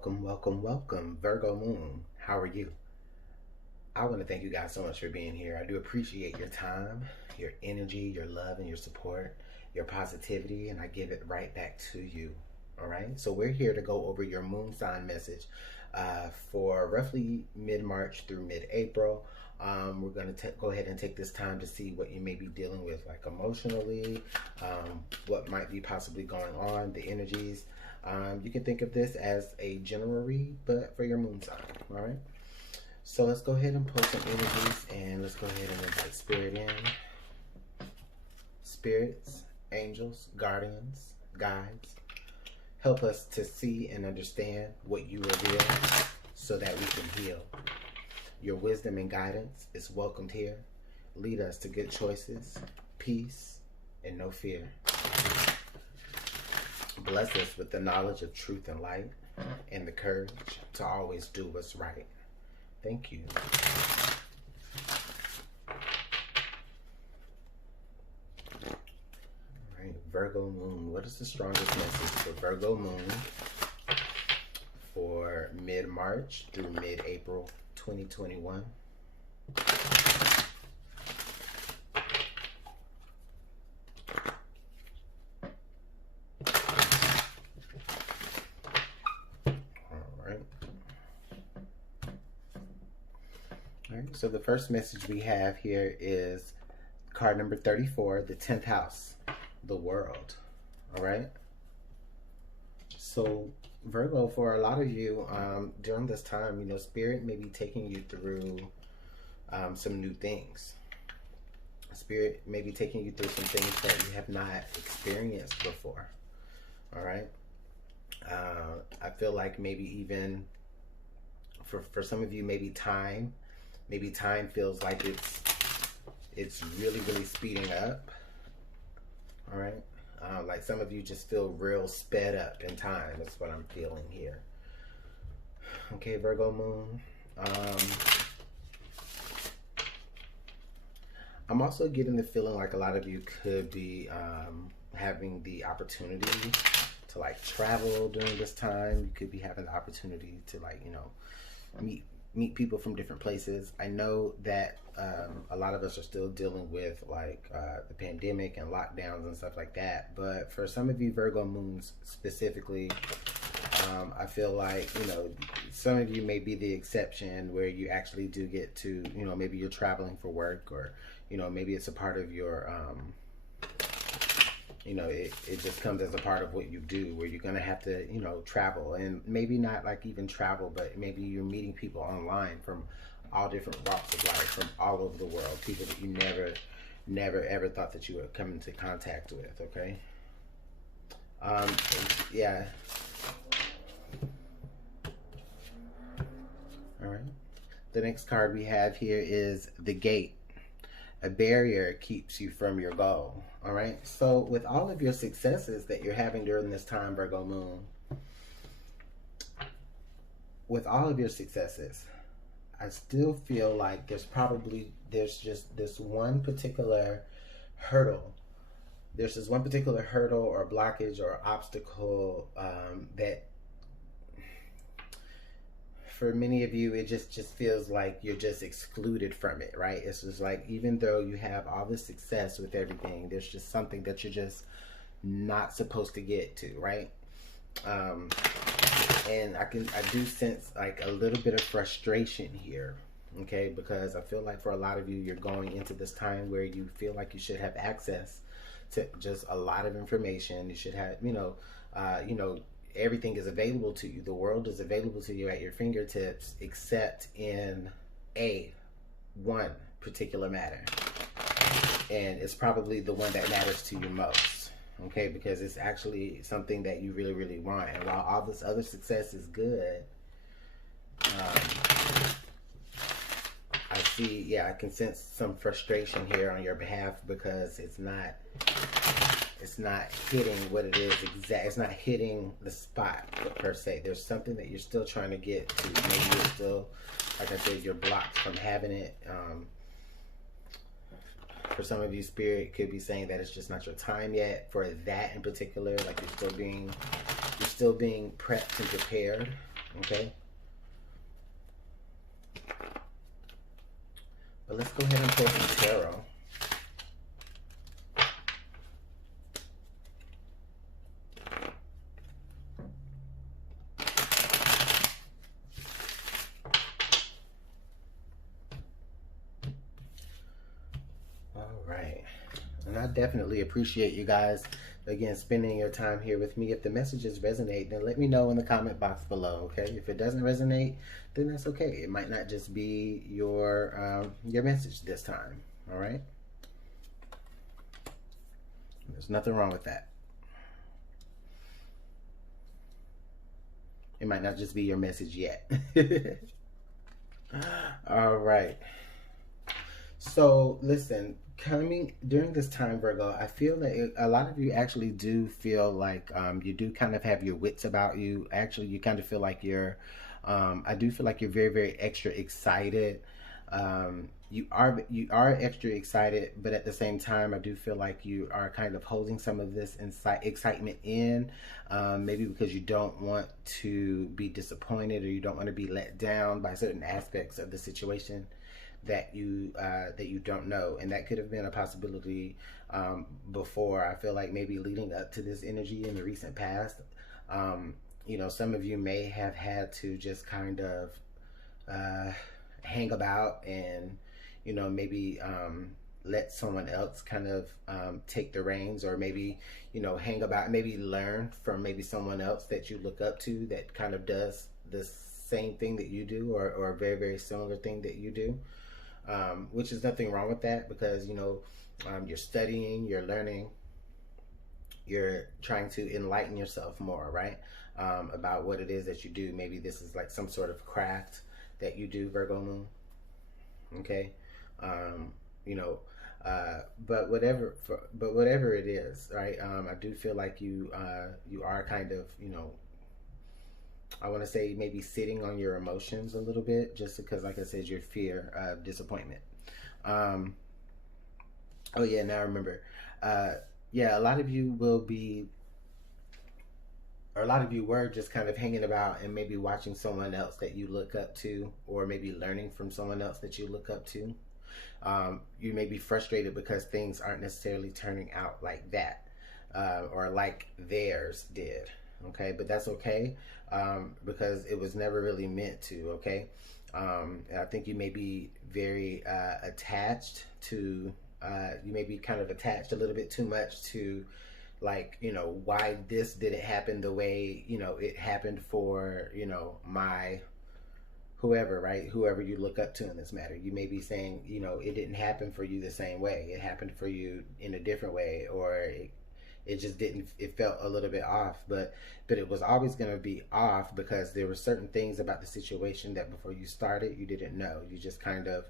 welcome, welcome, welcome, Virgo Moon. How are you? I want to thank you guys so much for being here. I do appreciate your time, your energy, your love, and your support, your positivity, and I give it right back to you. All right. So we're here to go over your moon sign message for roughly mid-March through mid-April. We're going to go ahead and take this time to see what you may be dealing with, like emotionally, what might be possibly going on, the energies. You can think of this as a general read, but for your moon sign. All right. So let's go ahead and pull some energies, and let's go ahead and invite spirit in. Spirits, angels, guardians, guides, help us to see and understand what you reveal so that we can heal. Your wisdom and guidance is welcomed here. Lead us to good choices, peace, and no fear. Bless us with the knowledge of truth and light and the courage to always do what's right. Thank you. All right, Virgo Moon. What is the strongest message for Virgo Moon for mid-March through mid-April 2021? So the first message we have here is card number 34, the 10th house, the world. All right. So Virgo, for a lot of you during this time, Spirit may be taking you through some new things. Spirit may be taking you through some things that you have not experienced before. All right. I feel like maybe even for some of you, maybe time feels like it's really, really speeding up. All right. Like some of you just feel real sped up in time. That's what I'm feeling here. Okay, Virgo Moon. I'm also getting the feeling like a lot of you could be having the opportunity to like travel during this time. You could be having the opportunity to meet people from different places. I know that a lot of us are still dealing with like the pandemic and lockdowns and stuff like that. But for some of you Virgo Moons specifically, I feel like, some of you may be the exception where you actually do get to, maybe you're traveling for work, or, maybe it's a part of your, it just comes as a part of what you do, where you're going to have to, travel, and maybe not like even travel, but maybe you're meeting people online from all different walks of life, from all over the world, people that you never ever thought that you would come into contact with. Okay. Yeah. All right. The next card we have here is the Gate. A barrier keeps you from your goal. All right. So with all of your successes that you're having during this time, Virgo Moon, with all of your successes, I still feel like there's just this one particular hurdle. There's this one particular hurdle or blockage or obstacle that for many of you, it just feels like you're just excluded from it, right? It's just like, even though you have all this success with everything, there's just something that you're just not supposed to get to, right? And I do sense like a little bit of frustration here, okay? Because I feel like for a lot of you, you're going into this time where you feel like you should have access to just a lot of information. You should have, everything is available to you. The world is available to you at your fingertips, except in one particular matter. And it's probably the one that matters to you most, okay? Because it's actually something that you really, really want. And while all this other success is good, I can sense some frustration here on your behalf, because it's not hitting what it is exact. It's not hitting the spot per se. There's something that you're still trying to get to. Maybe you're still, like I said, you're blocked from having it. For some of you, Spirit could be saying that it's just not your time yet for that in particular. Like you're still being prepped and prepared Okay? But let's go ahead and pull some tarot. All right. And I definitely appreciate you guys, again, spending your time here with me. If the messages resonate, then let me know in the comment box below, okay? If it doesn't resonate, then that's okay. It might not just be your message this time, all right? There's nothing wrong with that. It might not just be your message yet. All right. So listen, coming during this time, Virgo, I feel that a lot of you actually do feel like you do kind of have your wits about you. Actually, you kind of feel like you're, I do feel like you're very, very extra excited. You are extra excited, but at the same time, I do feel like you are kind of holding some of this excitement in, maybe because you don't want to be disappointed or you don't want to be let down by certain aspects of the situation that you don't know, and that could have been a possibility before. I feel like maybe leading up to this energy in the recent past, you know, some of you may have had to just kind of hang about and, you know, maybe let someone else kind of take the reins, or maybe, you know, hang about, maybe learn from maybe someone else that you look up to that kind of does the same thing that you do, or a very, very similar thing that you do. Which is nothing wrong with that, because, you know, you're studying, you're learning, you're trying to enlighten yourself more, right? About what it is that you do. Maybe this is like some sort of craft that you do, Virgo moon. Okay. You know, but whatever it is, right? I do feel like you are kind of, you know, I want to say maybe sitting on your emotions a little bit, just because, like I said, your fear of disappointment. Oh yeah, now I remember. Yeah, a lot of you will be, or a lot of you were just kind of hanging about and maybe watching someone else that you look up to, or maybe learning from someone else that you look up to. You may be frustrated because things aren't necessarily turning out like that, or like theirs did. Okay, but that's okay, because it was never really meant to. Okay, I think you may be very attached to, you may be kind of attached a little bit too much to, like, you know, why this didn't happen the way, you know, it happened for, you know, my whoever, right? Whoever you look up to in this matter. You may be saying, you know, it didn't happen for you the same way. It happened for you in a different way, or it just didn't, it felt a little bit off, but it was always going to be off, because there were certain things about the situation that before you started, you didn't know. You just kind of,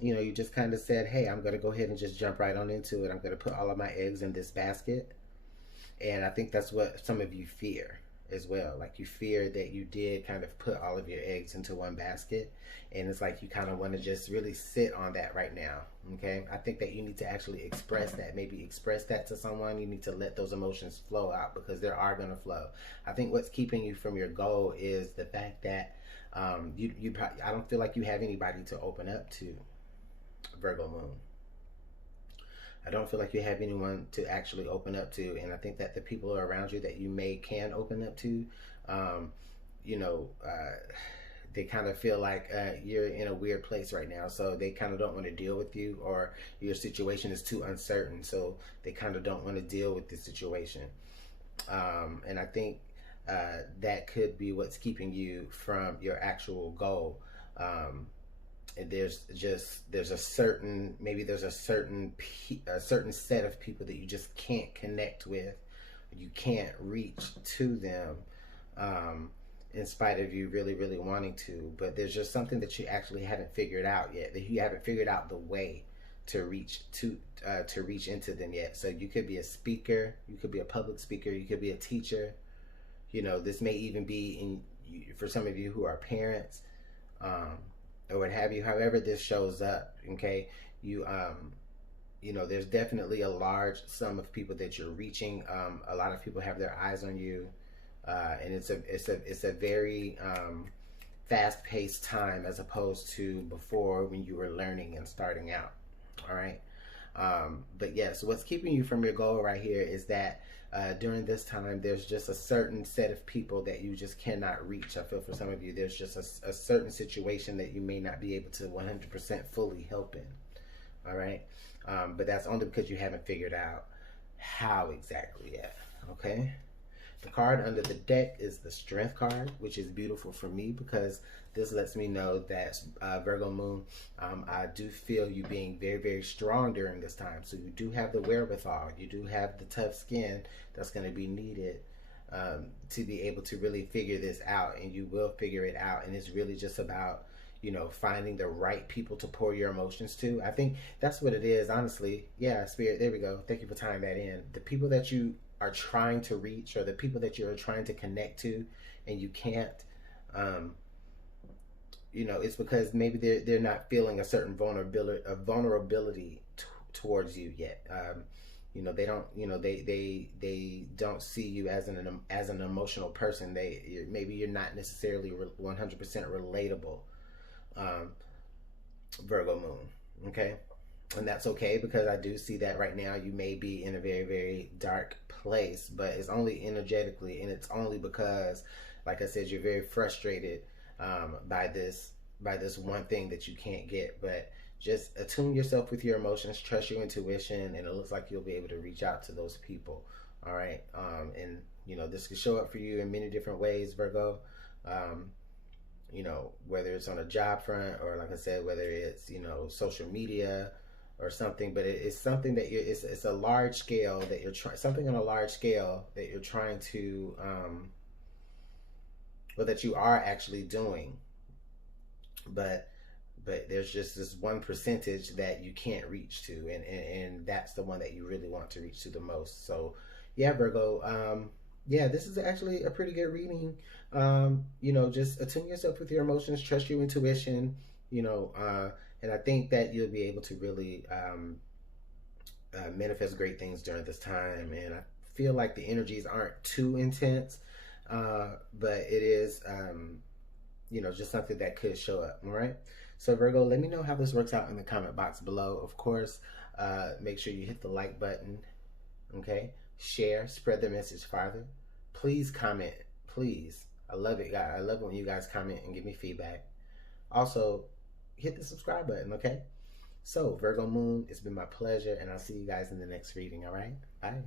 you know, you just kind of said, hey, I'm going to go ahead and just jump right on into it. I'm going to put all of my eggs in this basket. And I think that's what some of you fear as well. Like, you fear that you did kind of put all of your eggs into one basket, and it's like you kind of want to just really sit on that right now. Okay, I think that you need to actually express that. Maybe express that to someone. You need to let those emotions flow out, because they are going to flow. I think what's keeping you from your goal is the fact that I don't feel like you have anybody to open up to, Virgo moon. I don't feel like you have anyone to actually open up to, and I think that the people around you that you can open up to, you know, they kind of feel like you're in a weird place right now, so they kind of don't want to deal with you, or your situation is too uncertain, so they kind of don't want to deal with the situation. And I think that could be what's keeping you from your actual goal. And there's a certain, maybe there's a certain set of people that you just can't connect with. You can't reach to them, in spite of you really, really wanting to. But there's just something that you actually haven't figured out yet. That you haven't figured out the way to reach into them yet. So you could be a speaker, you could be a public speaker, you could be a teacher. You know, this may even be for some of you who are parents. Or what have you, however this shows up, okay, you know, there's definitely a large sum of people that you're reaching. A lot of people have their eyes on you. And it's a very fast-paced time as opposed to before when you were learning and starting out. All right. But yeah, so what's keeping you from your goal right here is that during this time, there's just a certain set of people that you just cannot reach. I feel for some of you, there's just a certain situation that you may not be able to 100% fully help in. All right. But that's only because you haven't figured out how exactly yet. Okay. The card under the deck is the Strength card, which is beautiful for me because this lets me know that Virgo Moon, I do feel you being very, very strong during this time. So you do have the wherewithal. You do have the tough skin that's going to be needed to be able to really figure this out. And you will figure it out. And it's really just about, you know, finding the right people to pour your emotions to. I think that's what it is, honestly. Yeah, Spirit, there we go. Thank you for tying that in. The people that you are trying to reach, or the people that you're trying to connect to and you can't, you know, it's because maybe they're not feeling a certain vulnerability towards you yet. You know, they don't, you know, they don't see you as an emotional person. Maybe you're not necessarily 100% relatable, Virgo Moon. Okay. And that's okay, because I do see that right now you may be in a very, very dark place, but it's only energetically, and it's only because, like I said, you're very frustrated by this one thing that you can't get. But just attune yourself with your emotions, trust your intuition, and it looks like you'll be able to reach out to those people. All right. And you know, this could show up for you in many different ways, Virgo. You know, whether it's on a job front, or like I said, whether it's, you know, social media or something, but it's something that it's a large scale that you're trying, something on a large scale that you're trying to, or that you are actually doing, but there's just this one percentage that you can't reach to, and that's the one that you really want to reach to the most. So yeah, Virgo, yeah, this is actually a pretty good reading. You know, just attune yourself with your emotions, trust your intuition, you know, and I think that you'll be able to really manifest great things during this time. And I feel like the energies aren't too intense, but it is, you know, just something that could show up. All right. So Virgo, let me know how this works out in the comment box below. Of course, make sure you hit the like button. Okay. Share, spread the message farther. Please comment. Please. I love it, guys. I love it when you guys comment and give me feedback. Also, hit the subscribe button, okay? So, Virgo Moon, it's been my pleasure, and I'll see you guys in the next reading, all right? Bye.